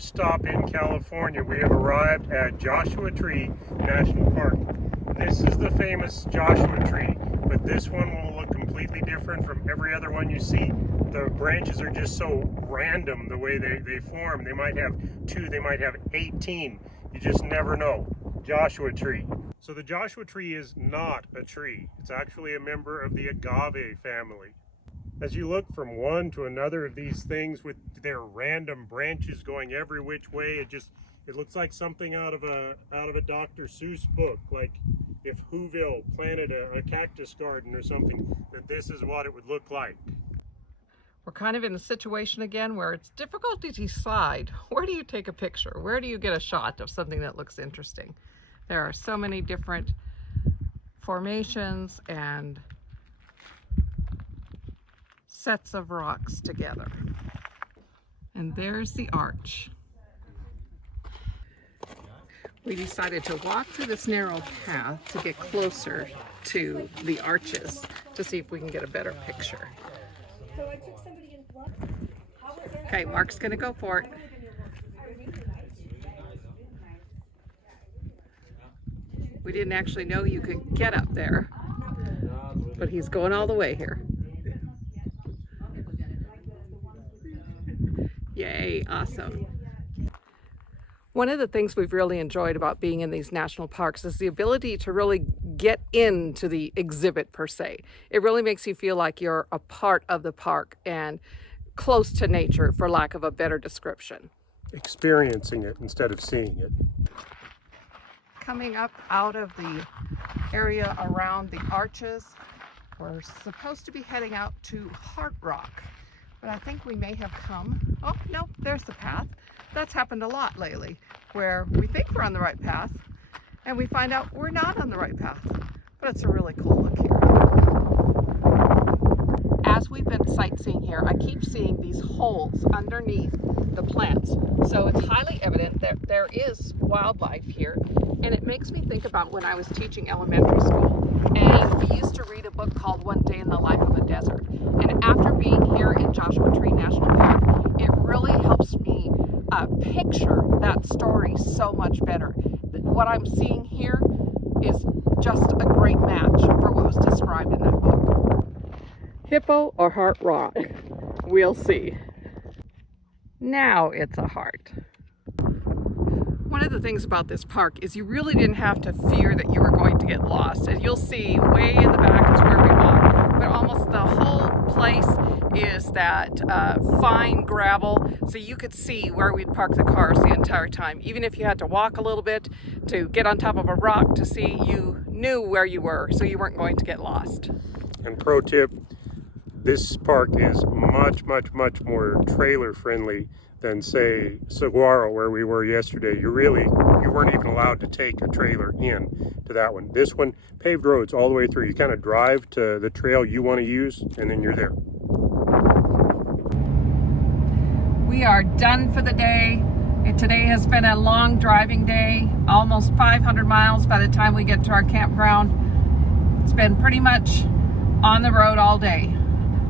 first stop in California, we have arrived at Joshua Tree National Park. This is the famous Joshua Tree, but this one will look completely different from every other one you see. The branches are just so random the way they form. They might have 2, they might have 18. You just never know. Joshua Tree. So the Joshua Tree is not a tree. It's actually a member of the agave family. As you look from one to another of these things with their random branches going every which way, it looks like something out of a Dr. Seuss book, like if Whoville planted a cactus garden or something, that this is what it would look like. We're kind of in a situation again where it's difficult to decide where do you take a picture, where do you get a shot of something that looks interesting. There are so many different formations and sets of rocks together. And there's the arch. We decided to walk through this narrow path to get closer to the arches to see if we can get a better picture. Okay, Mark's gonna go for it. We didn't actually know you could get up there, but he's going all the way here. Yay, awesome. One of the things we've really enjoyed about being in these national parks is the ability to really get into the exhibit per se. It really makes you feel like you're a part of the park and close to nature, for lack of a better description. Experiencing it instead of seeing it. Coming up out of the area around the arches, we're supposed to be heading out to Heart Rock, but I think we may have come, oh no, there's the path. That's happened a lot lately, where we think we're on the right path and we find out we're not on the right path, but it's a really cool look here. As we've been sightseeing here, I keep seeing these holes underneath the plants. So it's highly evident that there is wildlife here. And it makes me think about when I was teaching elementary school. And we used to read a book called One Day in the Life of a Desert. And after being here in Joshua Tree National Park, it really helps me picture that story so much better. What I'm seeing here is just a great match for what was described in that book. Hippo or Heart Rock? We'll see. Now it's a heart. One of the things about this park is you really didn't have to fear that you were going to get lost. And you'll see way in the back is where we walk, but almost the whole place is that fine gravel, so you could see where we'd park the cars the entire time. Even if you had to walk a little bit to get on top of a rock to see, you knew where you were, so you weren't going to get lost. And pro tip, this park is much more trailer friendly than, say, Saguaro, where we were yesterday. You weren't even allowed to take a trailer in to that one. This one, paved roads all the way through. You kind of drive to the trail you want to use, and then you're there. We are done for the day. Today has been a long driving day, almost 500 miles by the time we get to our campground. It's been pretty much on the road all day.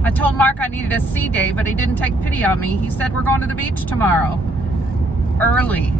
I told Mark I needed a sea day, but he didn't take pity on me. He said we're going to the beach tomorrow, early.